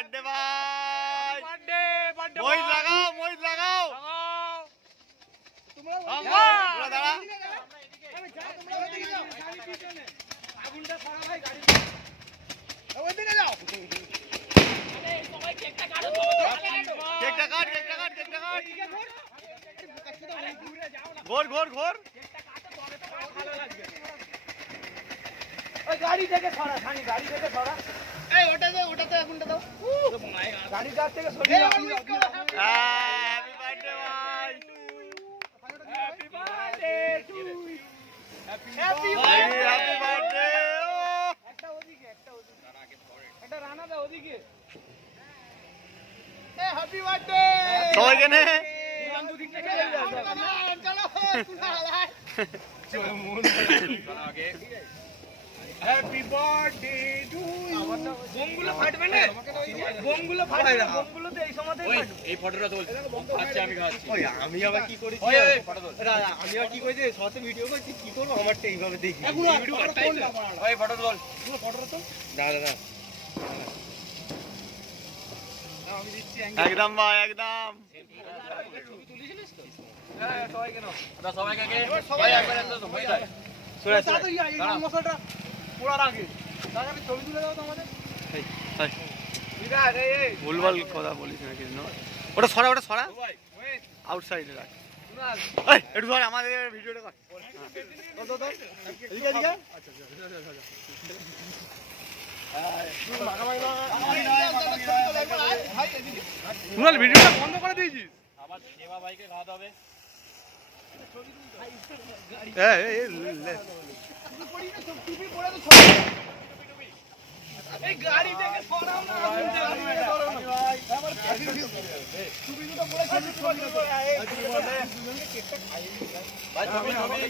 Birthday ভাই, মহিষ লাগাও, মহিষ লাগাও। তোমরা দাঁড়া। কেকটা কাট, কেকটা কাট, কেকটা কাট। ঘোর ঘোর ঘোর। গাড়ি থেকে সরা, গাড়ি থেকে সরা। এই ওটাতে আগুনটা দাও। গাড়ি কাছ থেকে সরিয়ে হ্যাপি বার্থডে ভাই, happy birthday to you. Happy birthday. একটা ওদিকে, একটা ওদিকে। একটা রানা দা ওদিকে। হ্যাপি বার্থডে সবাইকে নে। Happy birthday to you. বোমগুলো ফাটবে না, বোমগুলো ফাটবে না, বোমগুলো তো এই সময়তেই ফাটবে। এই ফটোটা তোল, আচ্ছা আমি খাচ্ছি। ওই আমি আবার কি করেছি, ফটো তোল। আমি আবার কি করেছি, শর্টে ভিডিও করছি, কি করবো আমারটা এইভাবে দেখি। ভিডিও করতেই তো। ওই ফটো তোল। না একদম ভাই, একদম। হ্যাঁ, সবাইকে নাও। ওটা সবাইকে আগে ভাই একবার এত তো হয়ে যায়। তাড়াতাড়ি এই মশলাটা পোড়ার আগে তাড়াতাড়ি ছবি তুলে দাও তো আমাদের। বিরাট এই ভুলভাল কথা বলিস না কিন্তু। ওটা সরা, ওটা সরা, ভাই আউটসাইডে রাখ। কুনাল এই একটু ধর আমাদের ভিডিওটা কর। তো এদিকে এদিকে। কুনাল ভিডিওটা বন্ধ করে দিয়েছিস। আবার সেবা ভাইকে খাওয়াতে হবে। এই গাড়ি থেকে সরাও না, ভাই ছবি ছবি